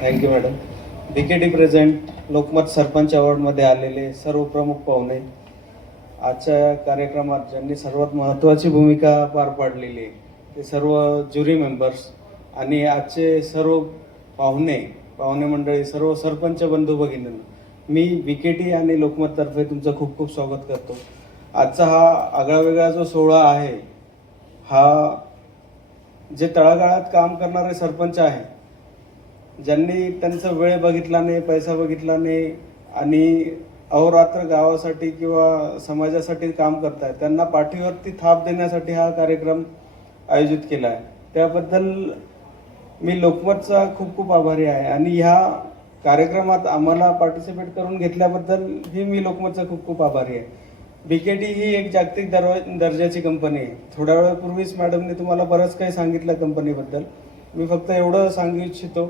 Thank you madam. BKT present Lokmat sarpanch अवॉर्डमध्ये आलेले सर्व प्रमुख पाहुणे, आजच्या कार्यक्रमात ज्यांनी सर्वात महत्त्वाची भूमिका पार पाडलेली आहे ते सर्व ज्युरी मेंबर्स आणि आजचे सर्व पाहुणे मंडळी, सर्व सरपंच बंधू भगिनींनो, मी बीकेटी आणि लोकमततर्फे तुमचं खूप खूप स्वागत करतो. आजचा हा आगळा वेगळा जो सोहळा आहे, हा जे तळागाळात काम करणारे सरपंच आहे, ज्यांनी त्यांचा वेळ बघितला नाही, पैसा बघितला नाही आणि अहोरात्र गावासाठी किंवा समाजासाठी काम करतायत, त्यांना पाठीवरती थाप देण्यासाठी हा कार्यक्रम आयोजित केला आहे. त्याबद्दल मी लोकमतचा खूप खूप आभारी आहे आणि ह्या कार्यक्रमात आम्हाला पार्टिसिपेट करून घेतल्याबद्दल ही मी लोकमतचा खूप खूप आभारी आहे. बीकेटी ही एक जागतिक दर्जाची कंपनी आहे. थोड्या वेळापूर्वीच मॅडमने तुम्हाला बरंच काही सांगितलं कंपनीबद्दल. मी फक्त एवढं सांगू इच्छितो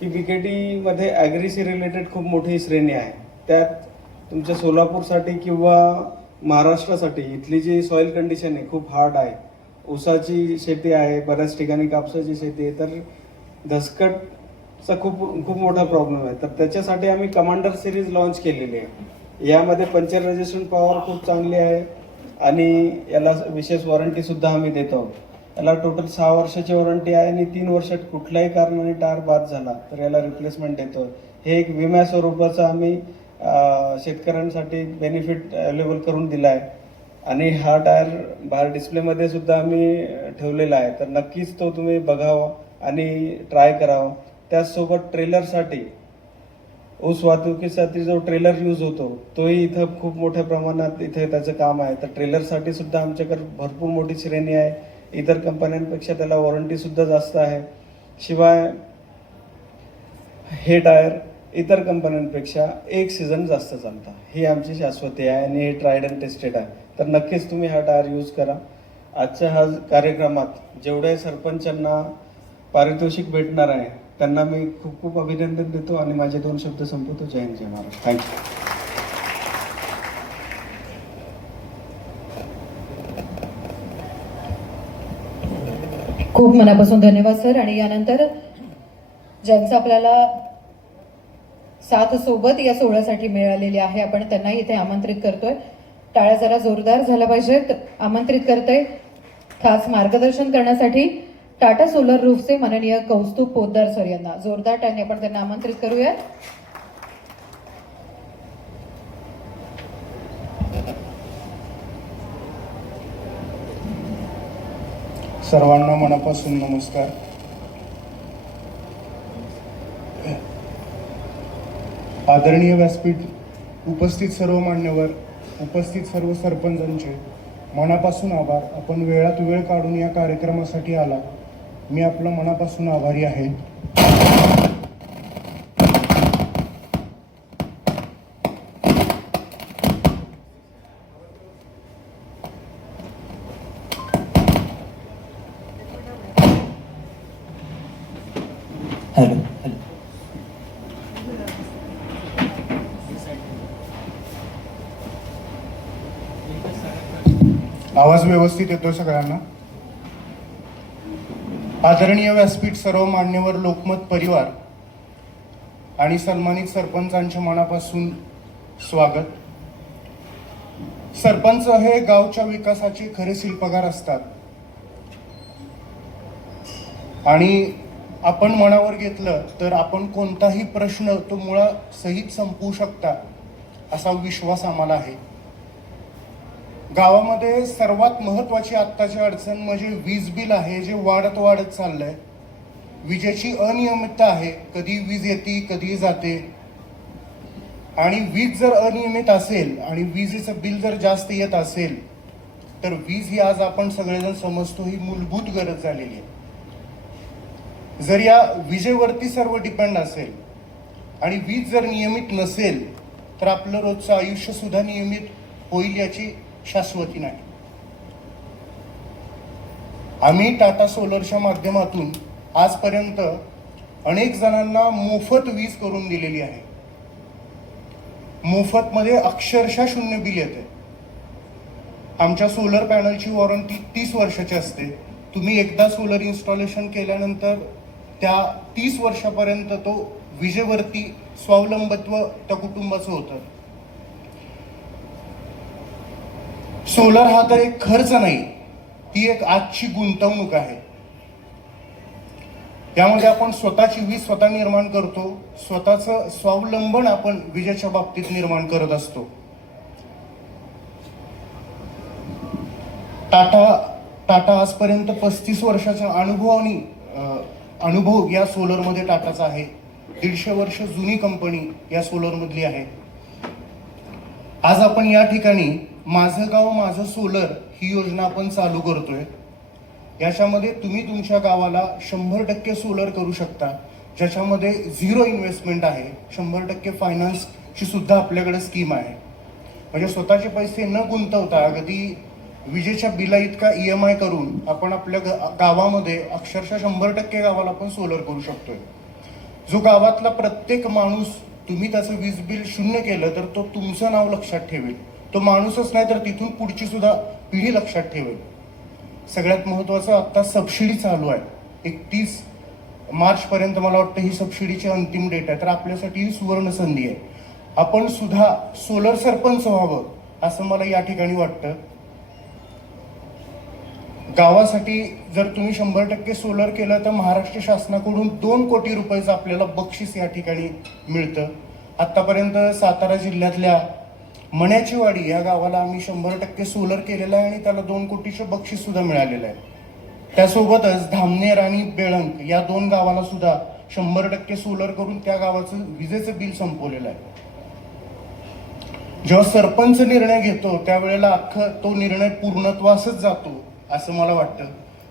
की बीकेटीमध्ये ॲग्रीशी रिलेटेड खूप मोठी श्रेणी आहे. त्यात तुमच्या सोलापूरसाठी किंवा महाराष्ट्रासाठी इथली जी सॉईल कंडिशन आहे खूप हार्ड आहे. ऊसाची शेती आहे, बऱ्याच ठिकाणी कापसाची शेती आहे, तर दसकटचा खूप खूप मोठा प्रॉब्लेम आहे. तर त्याच्यासाठी आम्ही कमांडर सिरीज लॉन्च केलेली आहे. यामध्ये पंचर रेजिस्टंट पॉवर खूप चांगली आहे आणि याला विशेष वॉरंटीसुद्धा आम्ही देतो. याला टोटल 6 वर्षाची वॉरंटी आहे आणि 3 वर्षात कुठल्याही कारणाने टायर बाद झाला तर याला रिप्लेसमेंट देतो. हे एक विम्या स्वरूपाचं आम्ही शेतकऱ्यांसाठी बेनिफिट अवेलेबल करून दिला आहे आणि हा टायर बाहेर डिस्प्लेमध्ये सुद्धा आम्ही ठेवलेला आहे. तर नक्कीच तो तुम्ही बघावा आणि ट्राय करावा. त्याचसोबत ट्रेलरसाठी, ऊस वाहतुकीसाठी जो ट्रेलर यूज होतो तोही इथं खूप मोठ्या प्रमाणात इथे त्याचं काम आहे. तर ट्रेलरसाठी सुद्धा आमच्याकडे भरपूर मोठी श्रेणी आहे. इतर कंपन्यांपेक्षा त्याला वॉरंटीसुद्धा जास्त आहे. शिवाय हे टायर इतर कंपन्यांपेक्षा 1 सीझन जास्त चालतं. ही आमची शाश्वती आहे आणि हे ट्रायड अँड टेस्टेड आहे. तर नक्कीच तुम्ही हा टायर यूज करा. आजच्या हा कार्यक्रमात जेवढे सरपंचांना पारितोषिक भेटणार आहे त्यांना मी खूप खूप अभिनंदन देतो आणि माझे 2 शब्द संपवतो. जय हिंद, जय महाराष्ट्र. थँक्यू. खूप मनापासून धन्यवाद सर. आणि यानंतर ज्यांचं आपल्याला साथ सोबत या सोहळ्यासाठी मिळालेली आहे, आपण त्यांनाही इथे आमंत्रित करतोय. टाळ्या जरा जोरदार झाल्या पाहिजेत. आमंत्रित करते खास मार्गदर्शन करण्यासाठी टाटा सोलर रूफचे माननीय कौस्तुभ पोद्दार सर यांना. जोरदार टाळ्यांनी आपण त्यांना आमंत्रित करूया. सर्वांना मनापासून नमस्कार. आदरणीय व्यासपीठ, उपस्थित सर्व मान्यवर, उपस्थित सर्व सरपंचांचे मनापासून आभार. आपण वेळात वेळ काढून या कार्यक्रमासाठी आला, मी आपलं मनापासून आभारी आहे. हॅलो. आवाज व्यवस्थित येतोय सगळ्यांना? आदरणीय व्यासपीठ, सर्व मान्यवर, लोकमत परिवार आणि सन्मानित सरपंचांच्या मनापासून स्वागत. सरपंच हे गावच्या विकासाचे खरे शिल्पकार असतात आणि आपण मनावर घेतलं तर आपण कोणताही प्रश्न तो मुळासहित संपवू शकता असा विश्वास आम्हाला आहे. गावामध्ये सर्वात महत्वाची आत्ताची अडचण म्हणजे वीज बिल आहे, जे वाढत चाललंय. विजेची अनियमितता आहे, कधी वीज येते कधी जाते. आणि वीज जर अनियमित असेल आणि विजेचं बिल जर जास्त येत असेल तर वीज ही आज आपण सगळेजण समजतो ही मूलभूत गरज झालेली आहे. जर या विजेवरती सर्व डिपेंड असेल आणि वीज जर नियमित नसेल तर आपलं रोजचं आयुष्य सुद्धा नियमित होईल याची शाश्वती नाही. आम्ही टाटा सोलरच्या माध्यमातून आजपर्यंत अनेक जणांना मोफत वीज करून दिलेली आहे. मोफत मध्ये अक्षरशः 0 बिल येते. आमच्या सोलर पॅनलची वॉरंटी 30 वर्षाची असते. तुम्ही एकदा सोलर इन्स्टॉलेशन केल्यानंतर त्या 30 वर्षापर्यंत तो विजेवरती स्वावलंबित्व त्या कुटुंबाचं होतं. सोलर हा तर एक खर्च नाही, ती एक आजची गुंतवणूक आहे. त्यामध्ये आपण स्वतःची वीज स्वतः निर्माण करतो, स्वतःचं स्वावलंबन आपण विजेच्या बाबतीत निर्माण करत असतो. टाटा आजपर्यंत 35 वर्षाच्या अनुभव या सोलरमध्ये टाटाचा आहे. 150 वर्ष जुनी कंपनी या सोलरमधली आहे. आज आपण या ठिकाणी माझं गाव माझं सोलर ही योजना आपण चालू करतोय. याच्यामध्ये तुम्ही तुमच्या गावाला 100% सोलर करू शकता, ज्याच्यामध्ये 0 इन्व्हेस्टमेंट आहे. 100% फायनान्सची सुद्धा आपल्याकडे स्कीम आहे. म्हणजे स्वतःचे पैसे न गुंतवता अगदी विजेच्या बिला इतका EMI करून आपण आपल्या गावामध्ये अक्षरशः 100% गावाला आपण सोलर करू शकतोय. जो गावातला प्रत्येक माणूस तुम्ही त्याचं वीज बिल 0 केलं तर तो तुमचं नाव लक्षात ठेवेल. तो माणूसच नाही तर तिथून पुढची सुद्धा पिढी लक्षात ठेवेल. सगळ्यात महत्वाचं आता सबसिडी चालू आहे. 31 मार्च पर्यंत मला वाटतं ही सबसिडीची अंतिम डेट आहे. तर आपल्यासाठी ही सुवर्ण संधी आहे. आपण सुद्धा सोलर सरपंच व्हावं असं मला या ठिकाणी वाटतं. गावासाठी जर तुम्ही 100% सोलर केलं तर महाराष्ट्र शासनाकडून 2 कोटी रुपयाचं आपल्याला बक्षीस या ठिकाणी मिळतं. आतापर्यंत सातारा जिल्ह्यातल्या मण्याची वाडी या गावाला आम्ही 100% सोलर केलेलं आहे आणि त्याला 2 कोटीचं बक्षीस सुद्धा मिळालेलं आहे. त्यासोबतच धामनेर आणि बेळंक या 2 गावाला सुद्धा 100% सोलर करून त्या गावाचं विजेचं बिल संपवलेलं आहे. जेव्हा सरपंच निर्णय घेतो त्यावेळेला अख्खा तो निर्णय पूर्णत्वासच जातो असं मला वाटतं.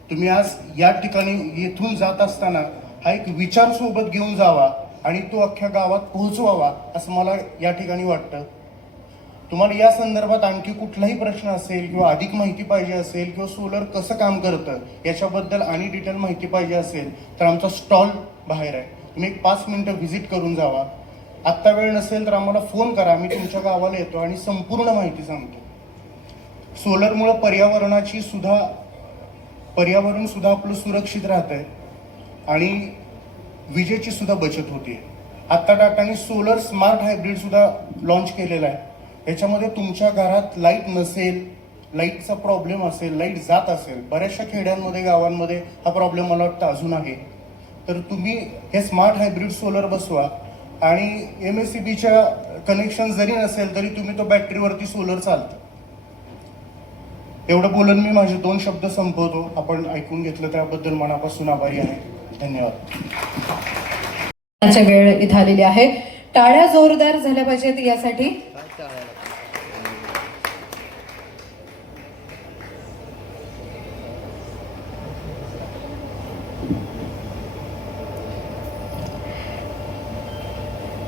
तुम्ही आज या ठिकाणी येथून जात असताना हा एक विचार सोबत घेऊन जावा आणि तो अख्ख्या गावात पोहोचवावा असं मला या ठिकाणी वाटतं. तुम्हाला या संदर्भात आणखी कुठलाही प्रश्न असेल किंवा अधिक माहिती पाहिजे असेल किंवा सोलर कसं काम करतं याच्याबद्दल आणि डिटेल माहिती पाहिजे असेल तर आमचा स्टॉल बाहेर आहे. तुम्ही एक 5 मिनिटं व्हिजिट करून जावा. आत्ता वेळ नसेल तर आम्हाला फोन करा, आम्ही तुमच्या गावाला येतो आणि संपूर्ण माहिती सांगतो. सोलरमुळे पर्यावरण सुद्धा आपलं सुरक्षित राहत आहे आणि विजेची सुद्धा बचत होते. आता टाटाने सोलर स्मार्ट हायब्रिड सुद्धा लॉन्च केलेला आहे. याच्यामध्ये तुमच्या घरात लाईट नसेल, लाईटचा प्रॉब्लेम असेल, लाईट जात असेल, बऱ्याचशा खेड्यांमध्ये गावांमध्ये हा प्रॉब्लेम मला वाटतं अजून आहे, तर तुम्ही हे स्मार्ट हायब्रिड सोलर बसवा आणि MSEBीच्या कनेक्शन जरी नसेल तरी तुम्ही तो बॅटरीवरती सोलर चालतं. एवढं बोलून मी माझे 2 शब्द संपवतो. आपण ऐकून घेतलं त्याबद्दल मनापासून आभारी आहे. धन्यवाद. वेळ इथं आलेली आहे. टाळ्या जोरदार झाल्या पाहिजेत यासाठी.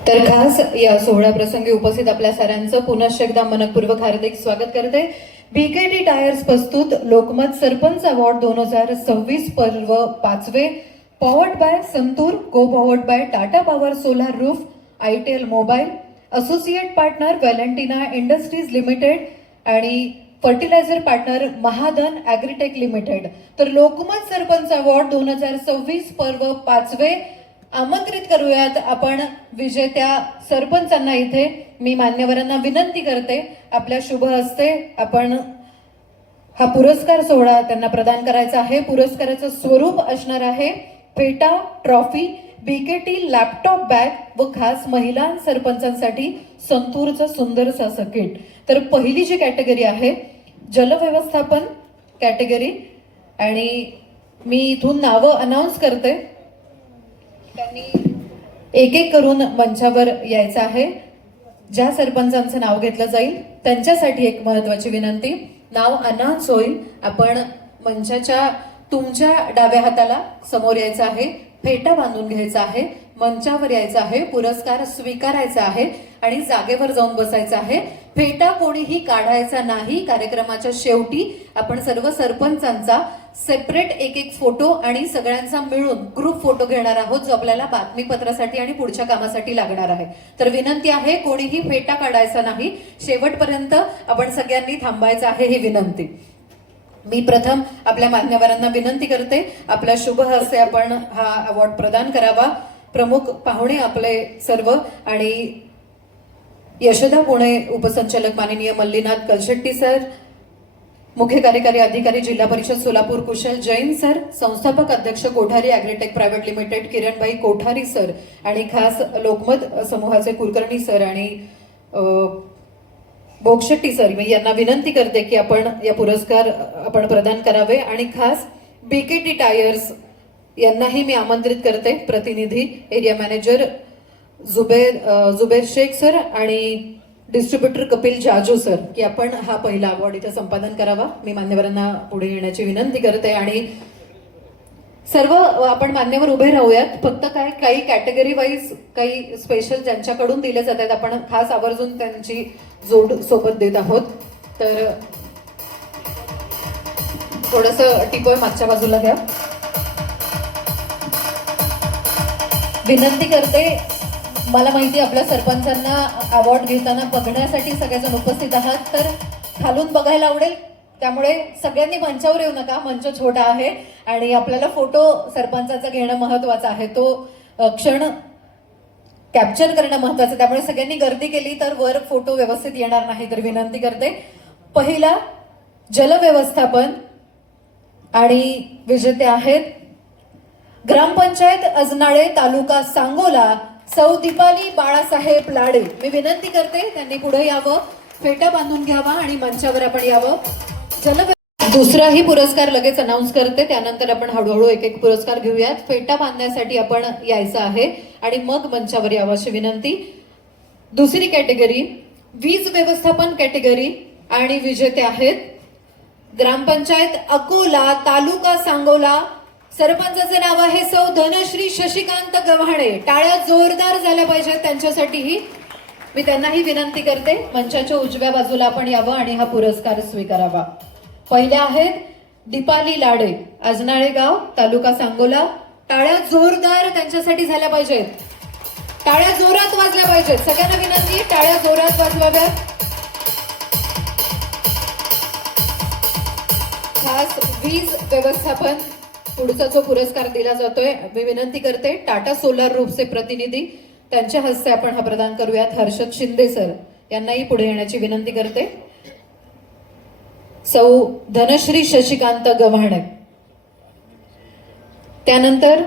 तर खास या सोहळा प्रसंगी उपस्थित आपल्या साऱ्यांचं पुनश्च एकदा मनपूर्वक हार्दिक स्वागत करते. BKT टायर्स प्रस्तुत लोकमत सरपंच अवॉर्ड 2026 पर्व 5वे पॉवर्ड बाय संतूर, को powered by Tata power solar roof, ITL mobile, associate partner Valentina industries limited आणि फर्टिलायझर पार्टनर महाधन ॲग्रीटेक लिमिटेड. तर लोकमत सरपंच अवॉर्ड 2026 पर्व 5वे आमंत्रित करूयात आपण विजेत्या सरपंचांना. इथे मी मान्यवरांना विनंती करते आपल्या शुभ हस्ते आपण हा पुरस्कार सोहळा त्यांना प्रदान करायचा आहे. पुरस्काराचं स्वरूप असणार आहे फेटा ट्रॉफी, BKT लॅपटॉप बॅग व खास महिला सरपंचांसाठी संतूरचं सुंदरसं असं किट. तर पहिली जी कॅटेगरी आहे जलव्यवस्थापन कॅटेगरी आणि मी इथून नावं अनाऊन्स करते. त्यांनी एक एक करून मंचावर यायचं आहे. ज्या सरपंचांचं नाव घेतलं जाईल त्यांच्यासाठी एक महत्वाची विनंती, नाव अनाउन्स होईल, आपण मंचाच्या तुमच्या डाव्या हाताला समोर यायचं आहे, फेटा बांधून घ्यायचा आहे, मंचावर यायचं आहे, पुरस्कार स्वीकारायचा आहे आणि जागेवर जाऊन बसायचं आहे. फेटा कोणीही काढायचा नाही. कार्यक्रमाच्या शेवटी आपण सर्व सरपंचांचा सेपरेट एक फोटो आणि सगळ्यांचा मिळून ग्रुप फोटो घेणार आहोत, जो आपल्याला बातमीपत्रासाठी आणि पुढच्या कामासाठी लागणार आहे. तर विनंती आहे कोणीही फेटा काढायचा नाही. शेवटपर्यंत आपण सगळ्यांनी थांबायचं आहे ही विनंती. मी प्रथम आपल्या मान्यवरांना विनंती करते, आपल्या शुभ हस्ते आपण हा अवॉर्ड प्रदान करावा. प्रमुख पाहुणे आपले सर्व आणि यशोदा पुणे उपसंचालक माननीय मल्लीनाथ कलशेट्टी सर, मुख्य कार्यकारी अधिकारी जिल्हा परिषद सोलापूर कुशल जैन सर, संस्थापक अध्यक्ष Kothari Agritech private limited Kiranbai Kothari sir आणि खास लोकमत समूहाचे कुलकर्णी सर आणि बोगशेट्टी सर, मी यांना विनंती करते की आपण या पुरस्कार आपण प्रदान करावे. आणि खास बीकेटी टायर्स यांनाही मी आमंत्रित करते, प्रतिनिधी area manager Zuber Shaikh sir आणि डिस्ट्रीब्युटर कपिल जाजू सर, की आपण हा पहिला अवॉर्ड इथे संपादन करावा. मी मान्यवरांना पुढे येण्याची विनंती करते आणि सर्व आपण मान्यवर उभे राहूयात. फक्त काही कॅटेगरी वाईज काही स्पेशल ज्यांच्याकडून दिले जात आहेत आपण खास आवर्जून त्यांची जोड सोबत देत आहोत. तर थोडंसं टिपोय मागच्या बाजूला घ्या. विनंती करते, मला माहिती आपल्या सरपंचांना अवॉर्ड घेताना बघण्यासाठी सगळेजण उपस्थित आहात, तर खालून बघायला आवडेल. त्यामुळे सगळ्यांनी मंचावर येऊ नका, मंच छोटा आहे आणि आपल्याला फोटो सरपंचाचा घेणं महत्वाचं आहे, तो क्षण कॅप्चर करणं महत्वाचं. त्यामुळे सगळ्यांनी गर्दी केली तर वर फोटो व्यवस्थित येणार नाही. तर विनंती करते, पहिला जलव्यवस्थापन आणि विजेते आहेत ग्रामपंचायत अजनाळे तालुका सांगोला सौ दीपाली बाळासाहेब लाडे. मी विनंती करते त्यांनी पुढे यावं, फेटा बांधून घ्यावा आणि मंचावर आपण यावं. दुसराही पुरस्कार लगेच अनाऊन्स करते, त्यानंतर आपण हळूहळू एक एक पुरस्कार घेऊयात. फेटा बांधण्यासाठी आपण यायचं आहे आणि मग मंचावर यावं अशी विनंती. दुसरी कॅटेगरी वीज व्यवस्थापन कॅटेगरी आणि विजेते आहेत ग्रामपंचायत अकोला तालुका सांगोला. सरपंचाचे नाव आहे सौ धनश्री शशिकांत गव्हाणे. टाळ्या जोरदार झाल्या पाहिजेत त्यांच्यासाठीही. मी त्यांनाही विनंती करते मंचाच्या उजव्या बाजूला आपण यावं आणि हा पुरस्कार स्वीकारावा. पहिल्या आहेत दीपाली लाडे, अजनाळे गाव तालुका सांगोला. टाळ्या जोरदार त्यांच्यासाठी झाल्या पाहिजेत, टाळ्या जोरात वाजल्या पाहिजेत. सगळ्यांना विनंती, टाळ्या जोरात वाजवाव्यात. खास वीज व्यवस्थापन पुढचा जो पुरस्कार दिला जातोय, मी विनंती करते टाटा सोलार ग्रुपचे प्रतिनिधी त्यांच्या हस्ते आपण हा प्रदान करूयात. हर्षद शिंदे सर यांनाही पुढे येण्याची विनंती करते. सौ धनश्री शशिकांत गव्हाणे. त्यानंतर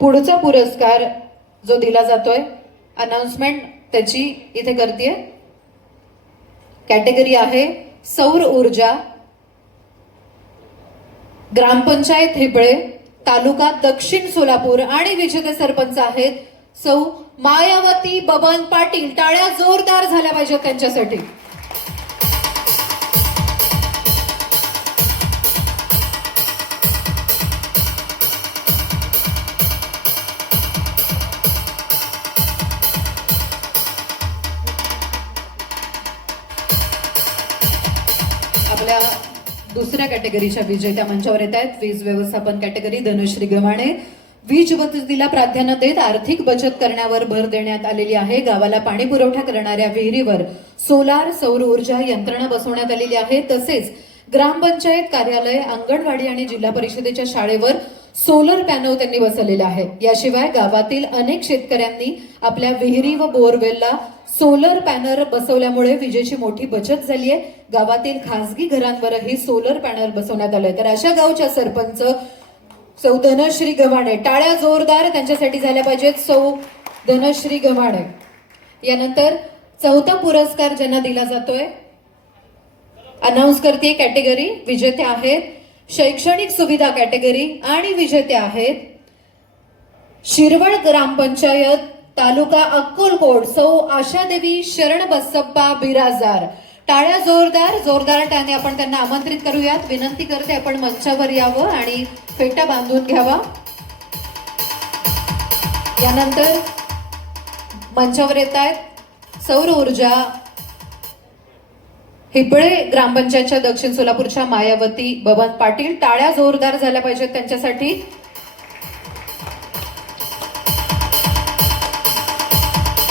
पुढचा पुरस्कार जो दिला जातोय, अनाउन्समेंट त्याची इथे करतेय. कॅटेगरी आहे सौर ऊर्जा, ग्रामपंचायत हिपळे तालुका दक्षिण सोलापूर आणि विजेते सरपंच आहेत सौ मायावती बबन पाटील. टाळ्या जोरदार झाल्या पाहिजेत त्यांच्यासाठी. आपल्या दुसऱ्या कॅटेगरीच्या विजेत्या मंचावर येत आहेत. वीज व्यवस्थापन कॅटेगरी धनश्री गव्हाणे. वीज बचतीला प्राधान्य देत आर्थिक बचत करण्यावर भर देण्यात आलेली आहे. गावाला पाणी पुरवठा करणाऱ्या विहिरीवर सोलार सौर ऊर्जा यंत्रणा बसवण्यात आलेली आहे. तसेच ग्रामपंचायत कार्यालय, अंगणवाडी आणि जिल्हा परिषदेच्या शाळेवर सोलर पॅनल त्यांनी बसवलेला आहे. याशिवाय गावातील अनेक शेतकऱ्यांनी आपल्या विहिरी व बोरवेलला सोलर पॅनल बसवल्यामुळे विजेची मोठी बचत झाली आहे. गावातील खासगी घरांवरही सोलर पॅनल बसवण्यात आलंय. तर अशा गावच्या सरपंच सौ धनश्री गव्हाणे. टाळ्या जोरदार त्यांच्यासाठी झाल्या पाहिजेत. सौ धनश्री गव्हाणे. यानंतर चौथा पुरस्कार ज्यांना दिला जातोय, अनाऊन्स करते कॅटेगरी. विजेते आहेत शैक्षणिक सुविधा कॅटेगरी आणि विजेते आहेत शिरवळ ग्रामपंचायत तालुका अक्कलकोट सौ आशादेवी शरण बसप्पा बिराजदार. टाळ्या जोरदार जोरदार टाळ्याने आपण त्यांना आमंत्रित करूयात. विनंती करते आपण मंचावर यावं आणि फेटा बांधून घ्यावा. यानंतर मंचावर येत आहेत सौर ऊर्जा हिपळे ग्रामपंचायतच्या दक्षिण सोलापूरच्या मायावती बबन पाटील. टाळ्या जोरदार झाल्या पाहिजेत त्यांच्यासाठी.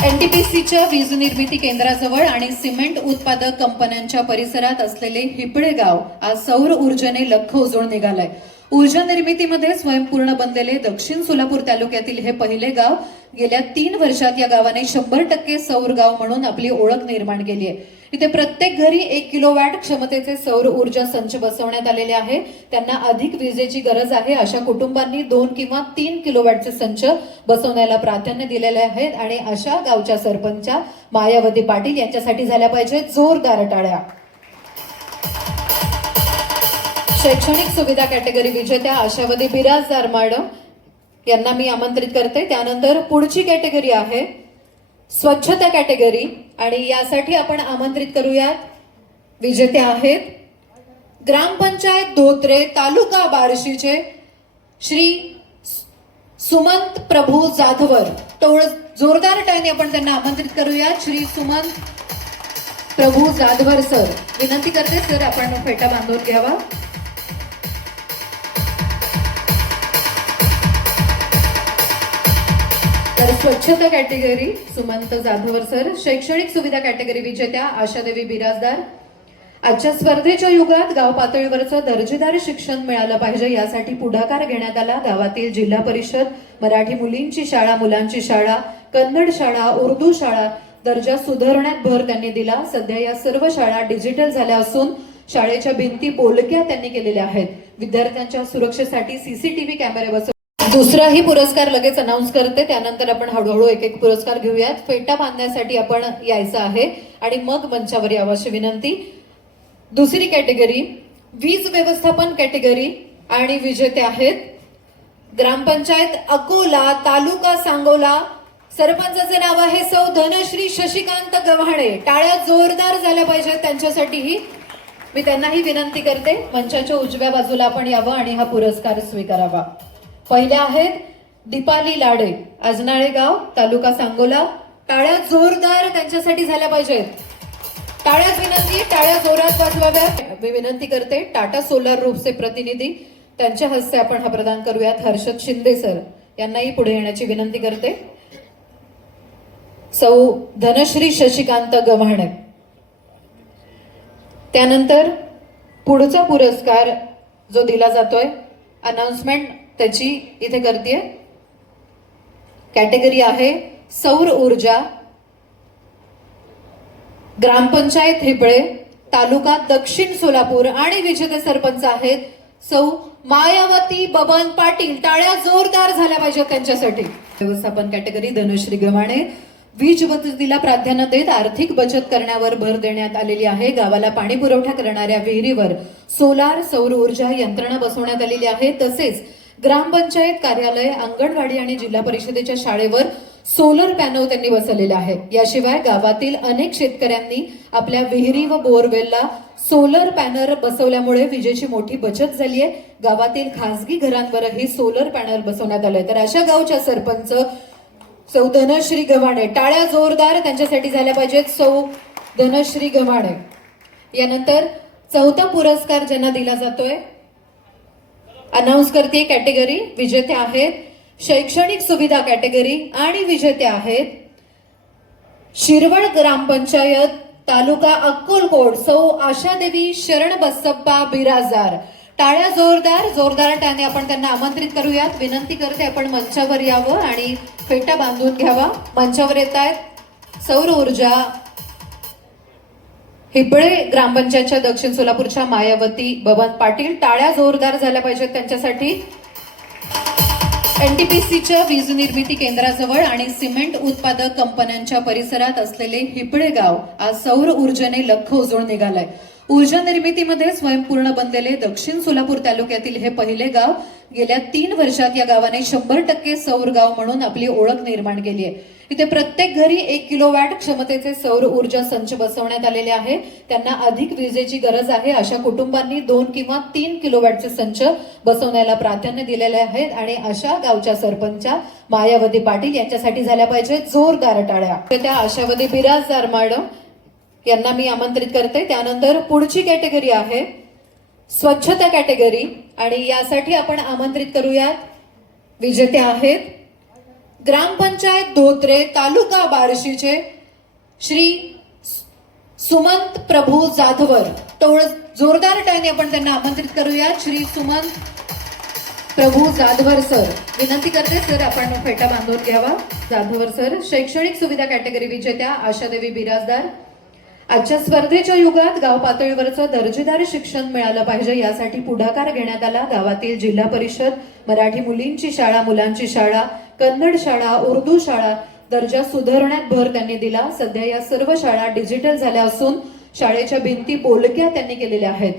एनटीपीसीच्या वीज निर्मिती केंद्राजवळ आणि सिमेंट उत्पादक कंपन्यांच्या परिसरात असलेले हिपळे गाव आज सौर ऊर्जेने लख्ख उजळून निघालंय. ऊर्जा निर्मितीमध्ये स्वयंपूर्ण बनलेले दक्षिण सोलापूर तालुक्यातील हे पहिले गाव. गेल्या 3 वर्षात या गावाने 100% सौर गाव म्हणून आपली ओळख निर्माण केली आहे. इथे प्रत्येक घरी 1 किलोवॅट क्षमतेचे सौर ऊर्जा संच बसवण्यात आलेले आहे. त्यांना अधिक विजेची गरज आहे अशा कुटुंबांनी 2 किंवा 3 किलोवॅटचे संच बसवण्याला प्राधान्य दिलेले आहेत आणि अशा गावच्या सरपंच मायावती पाटील यांच्यासाठी झाल्या पाहिजे जोरदार टाळ्या. शैक्षणिक सुविधा कॅटेगरी विजेत्या आशावती बिराजदार मॅडम यांना मी आमंत्रित करते. त्यानंतर पुढची कॅटेगरी आहे स्वच्छता कॅटेगरी आणि यासाठी आपण आमंत्रित करूयात. विजेते आहेत ग्रामपंचायत धोत्रे तालुका बार्शीचे श्री सुमंत प्रभू जाधवर. जोरदार टाळ्यांनी आपण त्यांना आमंत्रित करूयात. श्री सुमंत प्रभू जाधवर सर, विनंती करते सर आपण फेटा बांधून घ्यावा. तर स्वच्छता कॅटेगरी सुमंत जाधवर सर, शैक्षणिक सुविधा कॅटेगरी विजेत्या आशादेवी बिराजदार. आजच्या स्पर्धेच्या युगात गाव पातळीवरचं दर्जेदार शिक्षण मिळालं पाहिजे यासाठी पुढाकार घेण्यात आला. गावातील जिल्हा परिषद, मराठी मुलींची शाळा, मुलांची शाळा, कन्नड शाळा, उर्दू शाळा दर्जा सुधारण्यात भर त्यांनी दिला. सध्या या सर्व शाळा डिजिटल झाल्या असून शाळेच्या भिंती बोलक्या त्यांनी केलेल्या आहेत. विद्यार्थ्यांच्या सुरक्षेसाठी सीसीटीव्ही कॅमेरे बसवले. दुसराही पुरस्कार लगेच अनाऊन्स करते, त्यानंतर आपण हळूहळू एक एक पुरस्कार घेऊयात. फेटा बांधण्यासाठी आपण यायचं आहे आणि मग मंचावर यावं अशी विनंती. दुसरी कॅटेगरी वीज व्यवस्थापन कॅटेगरी आणि विजेते आहेत ग्रामपंचायत अकोला तालुका सांगोला. सरपंचाचे नाव आहे सौ धनश्री शशिकांत गव्हाणे. टाळ्या जोरदार झाल्या पाहिजेत त्यांच्यासाठीही. मी त्यांनाही विनंती करते मंचाच्या उजव्या बाजूला आपण यावं आणि हा पुरस्कार स्वीकारावा. पहिल्या आहेत दीपाली लाडे, अजनाळे गाव, तालुका सांगोला. टाळ्या जोरदार त्यांच्यासाठी झाल्या पाहिजेत. टाळ्याच विनंती, टाळ्या जोरात वाजवाव्या. मी विनंती करते टाटा सोलार ग्रुपचे प्रतिनिधी त्यांच्या हस्ते आपण हा प्रदान करूयात. हर्षद शिंदे सर यांनाही पुढे येण्याची विनंती करते. सौ धनश्री शशिकांत गव्हाणे. त्यानंतर पुढचा पुरस्कार जो दिला जातोय, अनाउन्समेंट त्याची इथे करतेय. कॅटेगरी आहे सौर ऊर्जा, ग्रामपंचायत हिपळे, तालुका दक्षिण सोलापूर आणि विजेते सरपंच आहेत सौ मायावती बबन पाटील. टाळ्या जोरदार झाल्या पाहिजेत त्यांच्यासाठी. व्यवस्थापन कॅटेगरी धनश्री गव्हाणे. वीज बचतीला प्राधान्य देत आर्थिक बचत करण्यावर भर देण्यात आलेली आहे. गावाला पाणी पुरवठा करणाऱ्या विहिरीवर सोलार सौर ऊर्जा यंत्रणा बसवण्यात आलेली आहे. तसेच ग्रामपंचायत कार्यालय, अंगणवाडी आणि जिल्हा परिषदेच्या शाळेवर सोलर पॅनल त्यांनी बसवलेले आहे. याशिवाय गावातील अनेक शेतकऱ्यांनी आपल्या विहिरी व बोरवेलला सोलर पॅनल बसवल्यामुळे विजेची मोठी बचत झाली आहे. गावातील खासगी घरांवरही सोलर पॅनल बसवण्यात आले. तर अशा गावच्या सरपंच सौ धनश्री गव्हाणे. टाळ्या जोरदार त्यांच्यासाठी झाल्या पाहिजेत. सौ धनश्री गव्हाणे. यानंतर चौथा पुरस्कार ज्यांना दिला जातोय, अनाउन्स करते कॅटेगरी. विजेते आहेत शैक्षणिक सुविधा कॅटेगरी आणि विजेते आहेत शिरवळ ग्रामपंचायत तालुका अक्कलकोट सौ आशादेवी शरण बसप्पा बिराजदार. टाळ्या जोरदार टाळ्याने आपण त्यांना आमंत्रित करूयात. विनंती करते आपण मंचावर यावं आणि फेटा बांधून घ्यावा. मंचावर येत आहेत सौर ऊर्जा हिपळे ग्रामपंचायतच्या दक्षिण सोलापूरच्या मायावती बबन पाटील. टाळ्या जोरदार झाल्या पाहिजेत त्यांच्यासाठी. एनटीपीसीच्या वीज निर्मिती केंद्राजवळ आणि सिमेंट उत्पादक कंपन्यांच्या परिसरात असलेले हिपळे गाव आज सौर ऊर्जेने लख्ख उजळून निघालंय. ऊर्जा निर्मितीमध्ये स्वयंपूर्ण बनलेले दक्षिण सोलापूर तालुक्यातील हे पहिले गाव. गेल्या 3 वर्षात या गावाने 100% सौर गाव म्हणून आपली ओळख निर्माण केली आहे. इथे प्रत्येक घरी 1 किलोवॅट क्षमतेचे सौर ऊर्जा संच बसवण्यात आलेले आहे. त्यांना अधिक विजेची गरज आहे अशा कुटुंबांनी 2 किंवा 3 किलोवॅटचे संच बसवण्याला प्राधान्य दिलेले आहेत आणि अशा गावच्या सरपंच मायावती पाटील यांच्यासाठी झाल्या पाहिजे जोरदार टाळ्या. त्या आशावती बिराजदार मॅडम यांना मी आमंत्रित करते. त्यानंतर पुढची कॅटेगरी आहे स्वच्छता कॅटेगरी आणि यासाठी आपण आमंत्रित करूयात. विजेते आहेत ग्रामपंचायत धोत्रे तालुका बार्शीचे श्री सुमंत प्रभू जाधवर. जोरदार टाळ्याने आपण त्यांना आमंत्रित करूया. श्री सुमंत प्रभू जाधवर सर. विनंती करते सर आपण फेटा बांधून घ्यावा. जाधवर सर शैक्षणिक सुविधा कॅटेगरी विजेत्या आशादेवी बिराजदार. आजच्या स्पर्धेच्या युगात गाव पातळीवरचं दर्जेदार शिक्षण मिळालं पाहिजे यासाठी पुढाकार घेण्यात आला. गावातील जिल्हा परिषद, मराठी मुलींची शाळा, मुलांची शाळा, कन्नड शाळा, उर्दू शाळा दर्जा सुधारण्यात भर त्यांनी दिला. सध्या या सर्व शाळा डिजिटल झाल्या असून शाळेच्या भिंती बोलक्या त्यांनी केलेल्या आहेत.